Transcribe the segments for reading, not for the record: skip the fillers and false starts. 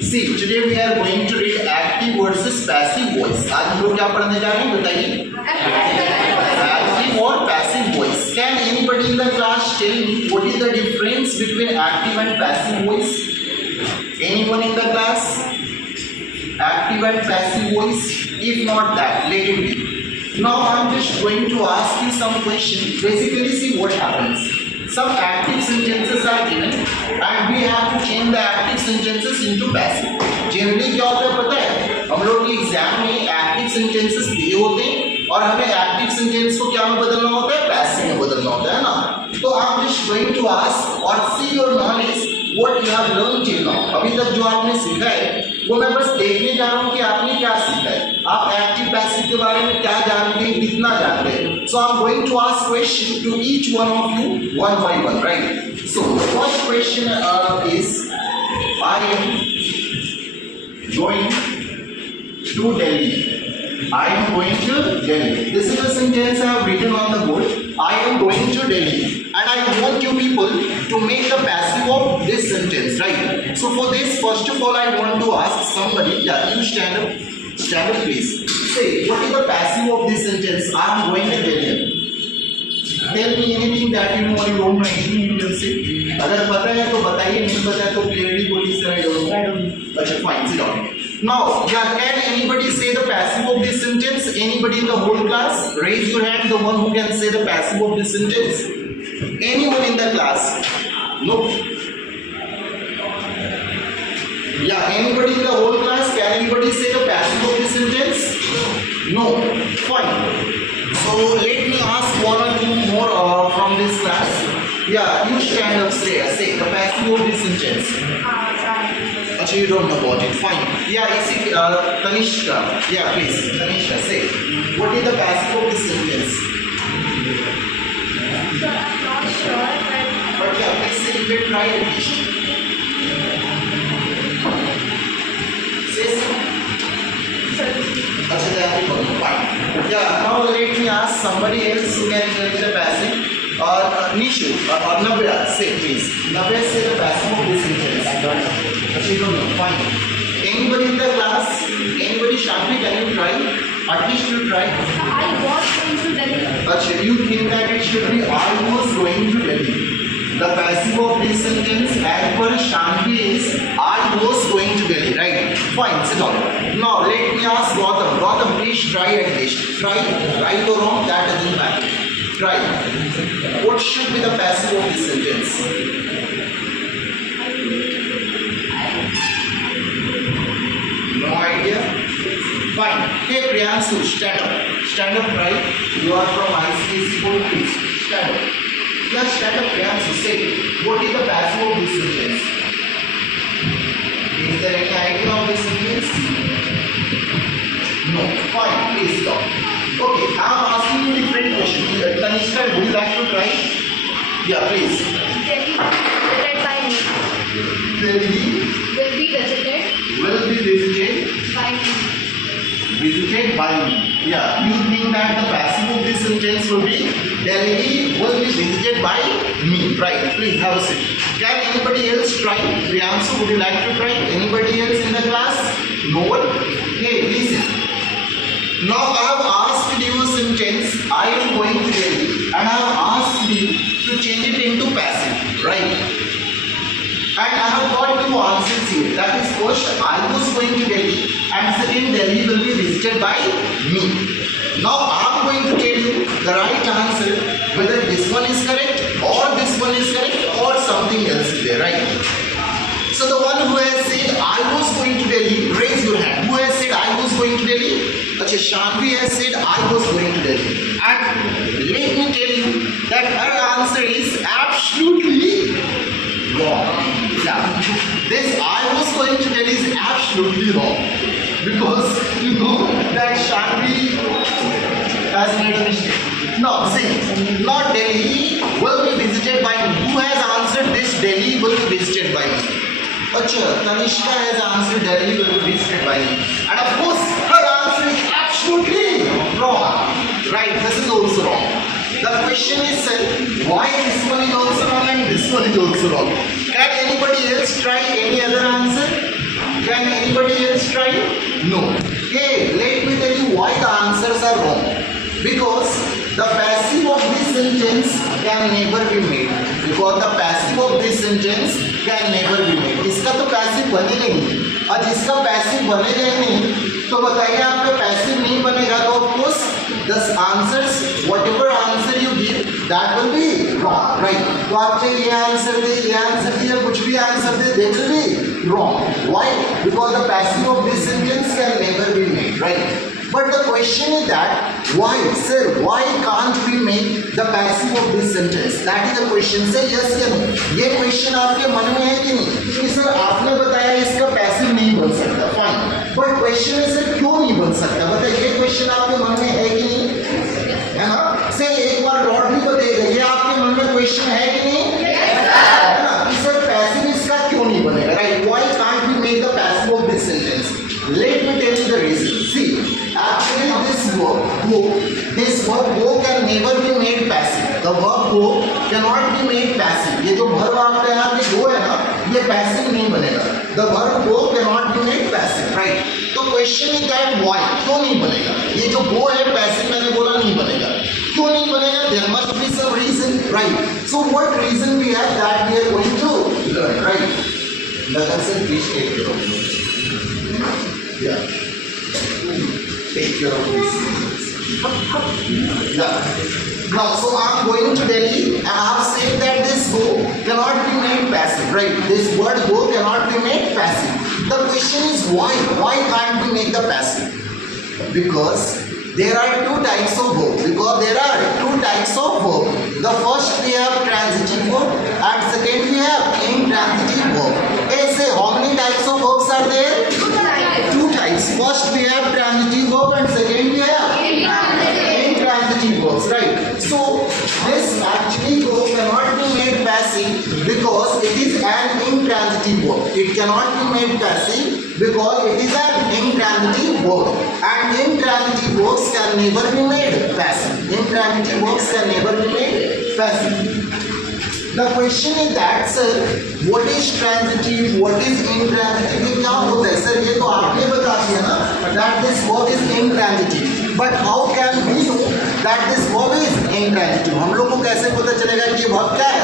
See, today we are going to read active versus passive voice. आज हम लोग क्या पढ़ने जा रहे हैं बताइए? Active और passive voice. Can anybody in the class tell me what is the difference between active and passive voice? Anyone in the class? Active and passive voice? If not that, let it be. Now I'm just going to ask you some questions. Basically, see what happens. Some active sentences are given and we have to change the active sentences into passive. Generally क्या होता है पता है? हम लोग की exam में active sentences दिए होते हैं और हमें एक्टिव सेंटेंस को क्या में बदलना होता है? पैसिव में बदलना होता है ना. तो I'm just going to ask or see your knowledge what you have learned till now. अभी तक जो आपने सीखा है वो मैं बस देखने जा रहा हूँ कि आपने क्या सीखा है. आप एक्टिव पैसिव के बारे में क्या जानते हैं, कितना जानते हैं. So I'm going to ask question to each one of you one by one, right? So the first question is, I am going to Delhi. I am going to Delhi. This is a sentence I have written on the board. I am going to Delhi, and I want you people to make the passive of this sentence, right? So for this, first of all, I want to ask somebody. Yeah, you stand up. Stand up, please. Say, what is the passive of this sentence? I am going to Delhi. Tell me anything that you know or you don't know. Anything you can say. अगर पता है तो बताइए, नहीं पता है तो clearly बोलिए sir I don't know. अच्छा, fine, sit down. Now, yeah, can anybody say the passive of this sentence? Anybody in the whole class? Raise your hand, the one who can say the passive of this sentence. Anyone in the class? No. Yeah, anybody in the whole class? Can anybody say the passive of this sentence? No. Fine. So let me ask one or two more from this class. Yeah, you stand up, say the passive of this sentence. Actually, you don't know about it. Fine. Yeah, is it Tanishka? Yeah, please, Tanishka, say. What is the passive of this sentence? So I'm not sure, But yeah, please say you can try at least. Say so. Achha, they are fine. Yeah, now let me ask somebody else who can tell me the passive. Nishu or Nabya, say please. Nabya, say the passive of this sentence. I don't know. Actually, don't know. Fine. Anybody in the class? Anybody? Shantri, can you try? At least you try. I was going to Delhi. Achha, you think that it should be I was going to Delhi. The passive of this sentence as per Shantri is I was going to Delhi, right? Fine, sit down. Now let me ask Gautam. Gautam, please try at least. Try, right or wrong, that doesn't matter. Try. What should be the passive of this sentence? No idea? Fine. Hey Priyansu, stand up. Stand up, right? You are from ICSE board, please. Stand up. Yeah, stand up, Priyansu. Say, what is the passive of this sentence? Is there any idea of this sentence? No. Fine. Please stop. Okay, I am asking you different questions. Tanishka, would you like to try? Yeah, please. Delhi visited by me. Delhi Will be visited will be visited by me. by me. Yeah, you think that the passive of this sentence will be Delhi will be visited by me, right? Please have a seat. Can anybody else try? Priyansu, would you like to try? Anybody else in the class? No one? Hey, listen. Now I have asked you a sentence, I am going to Delhi, and I have asked you to change it into passive, right? And I have got two answers here. That is, first, I was going to Delhi, and second, Delhi will be visited by me. Now I am going to tell you the right answer, whether this one is correct, or this one is correct, or something else is there, right? So the one who has said I was going to Delhi, raise your hand. Who has said I was going to Delhi? Achha, Shantri has said I was going to Delhi. And let me tell you that her answer is absolutely wrong. Yeah. This I was going to Delhi is absolutely wrong. Because you know that Shantri has made a mistake. No, see, not Delhi will be visited by me. Who has answered this? Delhi will be visited by me. Achha, Tanishka has answered Delhi will be visited by me. And of course, her answer is absolutely wrong. Right, this is also wrong. The question is, why this one is also wrong and this one is also wrong? Can anybody else try any other answer? No. Hey, let me tell you why the answers are wrong. Because the passive of this sentence can never be made. Because the passive of this sentence can never be made. इसका तो passive बनेगा ही नहीं, और जिसका passive बनेगा ही नहीं, तो बताइए आपका passive नहीं बनेगा, तो of course the answers, whatever answer you give, that will be wrong, right? तो आप चाहे ये आंसर दे, ये आंसर दे, या कुछ भी answer they, that will be wrong. Why? Because the passive of this sentence can never be made, right? But the question is that why, sir? Why can't we make the passive of this sentence? That is the question. Say yes या no. ये question आपके मन में है कि नहीं? कि sir आपने बताया इसका passive नहीं बन सकता, fine. But question है सर क्यों नहीं बन सकता? बताइए ये question आपके मन में है कि नहीं? है ना? से एक बार रॉड भी बताइएगा, ये आपके मन में question है कि नहीं? है ना? कि सर passive इसका क्यों नहीं बनेगा? Right? Why can't we make the passive of this sentence? Let me tell you the reason. See. Actually, this verb go can never be made passive. The verb go cannot be made passive. ये जो verb आपका यहाँ पे go है ना, ये passive नहीं बनेगा. The verb go cannot be made passive, right? तो question is that why? क्यों नहीं बनेगा? ये जो go है passive मैंने बोला नहीं बनेगा. क्यों नहीं बनेगा? There must be some reason, right? So what reason we have that we are going to learn, right? Let us please take care of it. Yeah. Take care of this. Yeah. Now, so I'm going to Delhi and I've said that this go cannot be made passive, right? This word go cannot be made passive. The question is why? Why can't we make the passive? Because there are two types of verb. Because there are two types of verb. The first we have transitive verb and second we have intransitive verb. Hey, say how many types of verbs are there? Two types. First we have transitive verb and second we have intransitive verbs, right? So this actually go cannot be made passive because it is an intransitive verb. It cannot be made passive because it is an intransitive verb. And intransitive verbs can never be made passive. Intransitive verbs can never be made passive. The question is that sir, what is transitive, what is intransitive? ये क्या होता है sir? ये तो आपने बता दिया ना that this verb is intransitive. But how can we know that this verb is intransitive? हम लोग को कैसे पता चलेगा कि ये verb क्या है?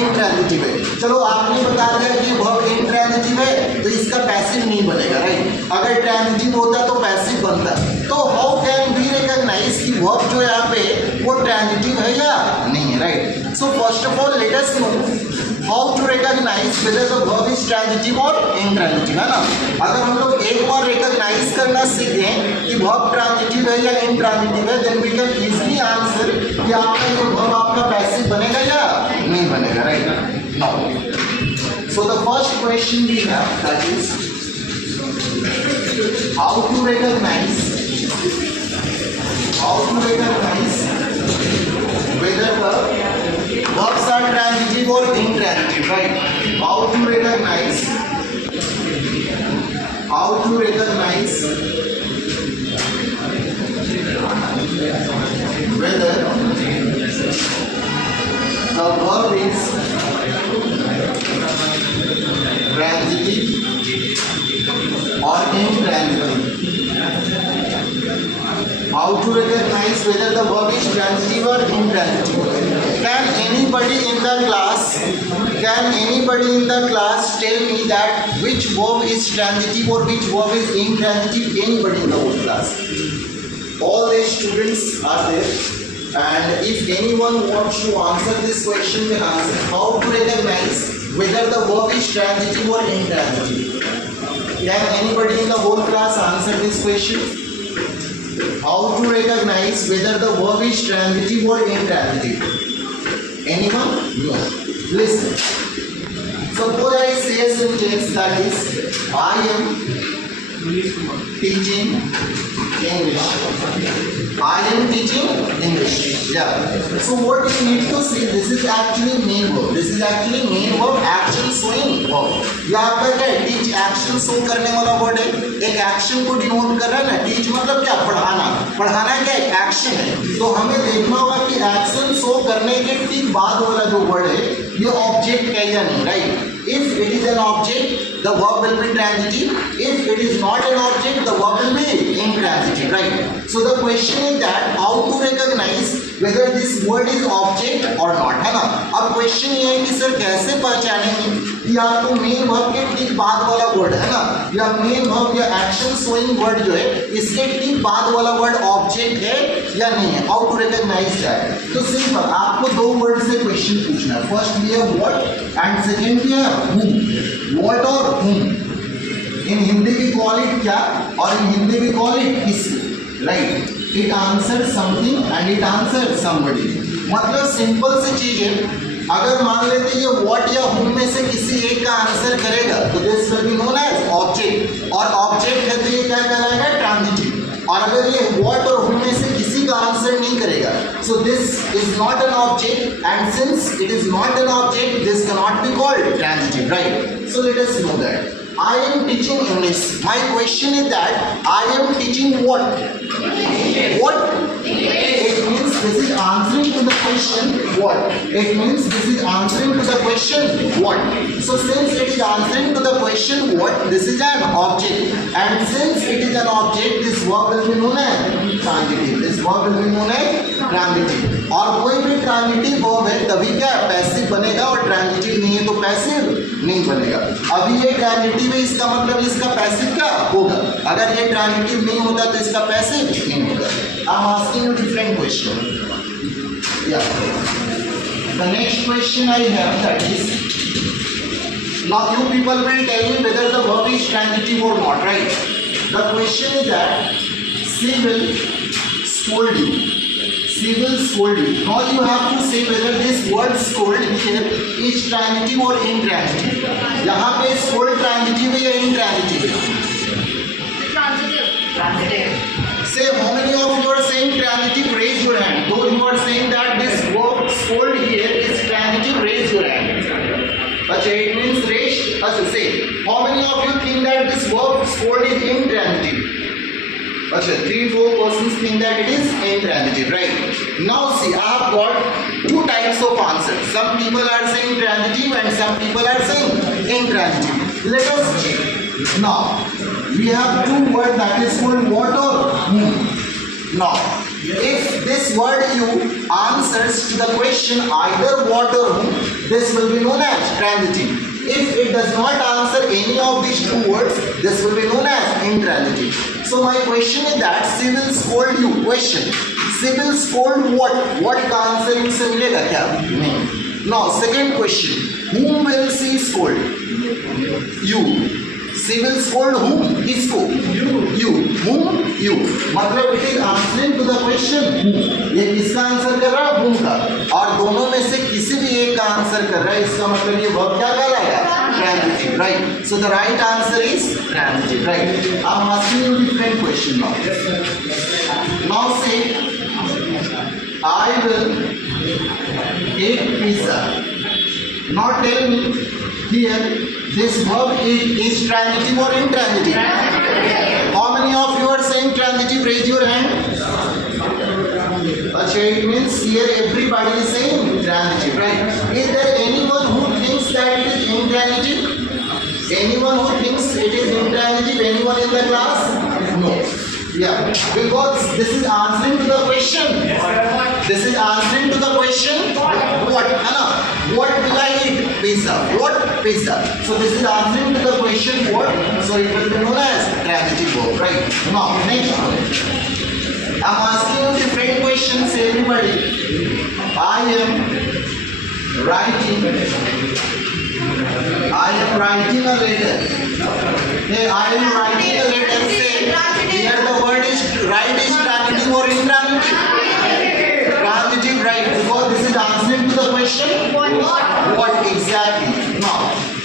Intransitive है. चलो आपने बता दिया कि verb intransitive है, तो इसका passive नहीं बनेगा, right? अगर transitive होता तो passive बनता. तो how can we recognize कि verb जो यहाँ पे वो transitive है या नहीं है, right? So first of all, let us know how to recognize whether the verb is transitive or intransitive, है ना? अगर हम लोग एक बार recognize करना सीखें कि verb transitive है या intransitive है, then we can easily answer कि आपका ये verb आपका passive बनेगा या नहीं बनेगा, right? Now, so the first question we have, that is how to recognize whether the verbs are transitive or intransitive, right? How to recognize whether the verb is transitive or intransitive. How to recognize whether the verb is transitive or intransitive? Can anybody in the class tell me that which verb is transitive or which verb is intransitive? Anybody in the whole class? All the students are there, and if anyone wants to answer this question, then answer. How to recognize whether the verb is transitive or intransitive? Can anybody in the whole class answer this question? How to recognize whether the verb is transitive or intransitive? Anyone? No. Listen. Suppose I say a sentence that is, I am teaching English. I am teaching English. Yeah. So what you need to see, this is actually main verb. This is actually main verb, action showing verb. ये आपका क्या है? Teach action show करने वाला word है. एक action को denote कर रहा है ना. टीच मतलब क्या? पढ़ाना. पढ़ाना क्या है? एक्शन है. तो हमें देखना होगा कि एक्शन शो करने के ठीक बाद वाला जो वर्ड है ये ऑब्जेक्ट है या नहीं, right? If it is an object, the verb will be transitive. If it is not an object, the verb will be intransitive, right? So the question is that how to recognize whether this word is object or not, है ना? अब question ये है कि sir कैसे पहचानेंगे कि आपको मेन वर्ब के ठीक बाद वाला वर्ड है ना, या मेन वर्ब या एक्शन शोइंग वर्ड जो है इसके ठीक बाद वाला वर्ड ऑब्जेक्ट है या नहीं है, हाउ टू रिकॉग्नाइज दैट? तो सिंपल, आपको दो वर्ड से क्वेश्चन पूछना है. फर्स्ट ये है व्हाट एंड सेकंड ये है हूम. व्हाट और हूम इन हिंदी भी कॉल इट क्या, और इन हिंदी भी कॉल इट किसी, right? It answer something and it answer somebody. मतलब सिंपल सी चीज है, अगर मान लेते ये व्हाट या हूम में से किसी एक का आंसर करेगा तो this will be known as object, और ऑब्जेक्ट है तो ये क्या कहलाएगा? ट्रांजिटिव. और अगर ये व्हाट और हूम में से किसी का आंसर नहीं करेगा so this is not an object, and since it is not an object this can not be called transitive, right? So let us know that. I am teaching English. My question is that I am teaching what? What? It means this is answering to the question what. It means this is answering to the question what. So since it is answering to the question what, this is an object. And since it is an object, this verb will be known as transitive. This verb will be known as transitive. और कोई भी transitive verb है तभी क्या passive बनेगा, और transitive नहीं है तो पैसिव नहीं बनेगा. अभी ये ट्रांजिटिव है, इसका मतलब इसका पैसिव क्या होगा? अगर ये ट्रांजिटिव नहीं होता तो इसका पैसिव नहीं होगा. I am asking you different question. या the next question I have that is, now you people will tell me whether the verb is transitive or not, right? The question is that she will scold you. She will scold you. Now you have to say whether this word scold here is transitive or intransitive. यहाँ पे scold transitive है या intransitive है? Transitive. Say how many of you are saying transitive? Raise your hand. Those who are saying that this verb scold here is transitive, raise your hand. अच्छा, it means raise. अच्छा, say how many of you think that this verb scold is intransitive? अच्छा, 3-4 persons think that it is intransitive, right? Now see, I have got two types of answers. Some people are saying transitive and some people are saying intransitive. Let us check. Now we have two words that is called what or whom. Now if this word you answers to the question either what or whom, this will be known as transitive. If it does not answer any of these two words, this will be known as intransitive. So my question is that she will scold you. Question: she will scold what? What का answer इनसे मिलेगा क्या? नहीं. Now second question: whom will she scold? You. She will scold whom? किसको? You. Whom? You. मतलब it is answering to the question who. ये किसका answer कर रहा है? Whom का. और दोनों में से किसी भी एक का आंसर कर रहा है, इसका मतलब ये verb क्या कहलाएगा? Transitive, right? So the right answer is transitive, right? I'm asking you different question now. Now say, I will eat pizza. Now tell me here, this verb is transitive or intransitive? How many of you are saying transitive? Raise your hand. Achha, it means here everybody is saying transitive, right? Is there anyone who thinks that it is intransitive? Anyone who thinks it is intransitive? Anyone in the class? No. Yeah, because this is answering to the question. This is answering to the question. What? Anna, what will I eat? Pizza. What? Pizza. So this is answering to the question what? So it will be known as transitive verb, right? Now next one. I'm asking you different questions, everybody. I am writing a letter. Hey, I am writing a letter. Say here the word is write is transitive or intransitive? Transitive, right? Because this is answering to the question. What exactly? Now,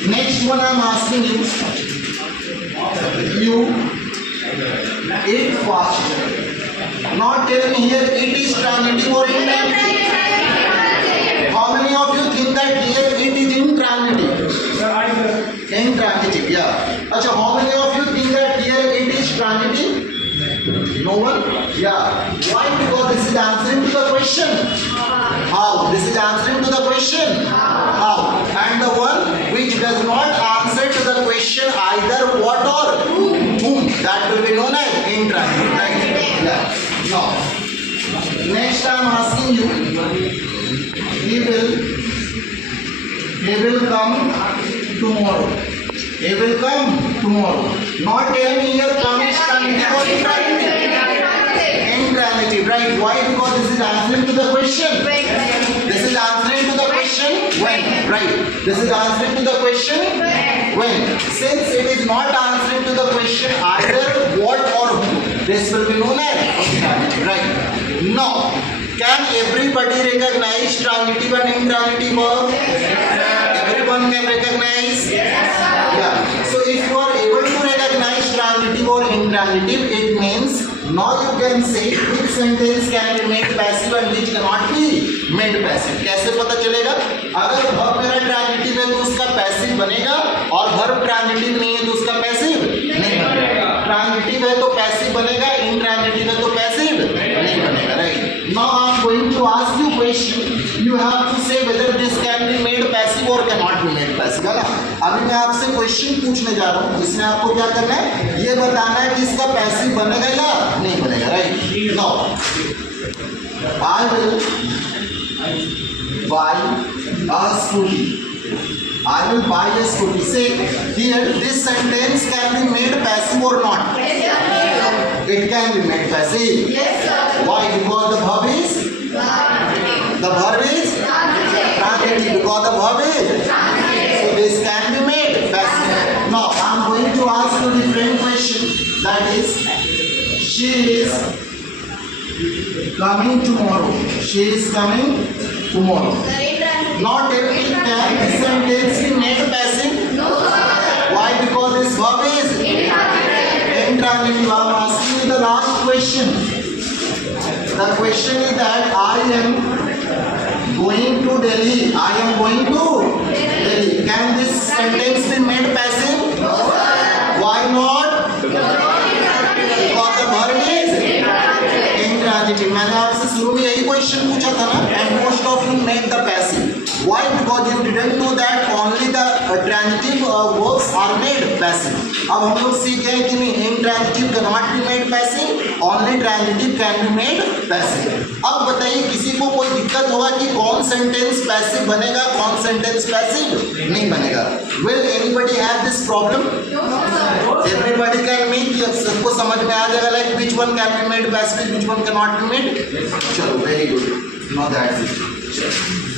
next one I'm asking you. You eat fast. Not tell me here it is transitive or intransitive. How many of you think that here it is intransitive? Intransitive, yeah. Achha, how many of you think that here it is transitive? No one? Yeah. Why? Because this is answering to the question. How? This is answering to the question. How? And the one which which does not answer to the question either what or whom, that will be known as intransitive, right? Yeah. Now, next I am asking you, he will come tomorrow. He will come tomorrow. Not tell me here come is transitive or intransitive. Intransitive, right? Why? Because this is answering to the question. This is answering to the question when, right? This is answering to the question when. Since it is not answering to the question either what or who, this will be known as intransitive, right? Now, can everybody recognize transitive and intransitive verb? Everyone can recognize? Yeah. So if you are able to recognize transitive or intransitive, it means now you can say which sentence can be made passive and which cannot be made passive. कैसे पता चलेगा? अगर verb मेरा transitive है तो उसका passive बनेगा और verb transitive नहीं है तो उसका passive नहीं बनेगा. Transitive है तो passive बनेगा, intransitive है तो passive नहीं बनेगा, right? Now I am going to ask you question. You have to say whether this can be made passive or cannot be made passive, है ना? अभी मैं आपसे क्वेश्चन पूछने जा रहा हूँ, इसमें आपको क्या करना है, ये बताना है कि इसका पैसिव बनेगा या नहीं बनेगा, right? Now I will buy a scooty. I will buy a scooty. Say here this sentence can be made passive or not? It can be made passive. Why? Because the verb is transitive. Because the verb is so this can be made passive. Now I am going to ask you a different question. That is, she is coming tomorrow. She is coming tomorrow. Not every can this sentence be made passive. Why? Because this verb is intransitive. I am asking you the last question. The question is that I am going to Delhi. I am going to Delhi. Can this sentence be made passive? Why not? Because the verb is intransitive. मैंने आपसे शुरू में यही question पूछा था ना, and most of you make the passive. Why? Because you didn't know that only the transitive verbs are made passive. अब हम लोग सीख गए कि नहीं, intransitive cannot be made passive, only transitive can be made passive. अब बताइए किसी को कोई दिक्कत होगा कि कौन सेंटेंस पैसिव बनेगा, कौन सेंटेंस पैसिव नहीं बनेगा? Will anybody have this problem? Everybody can make. सबको समझ में आ जाएगा like which one can be made passive, which one cannot be made. चलो, very good. Now that's it.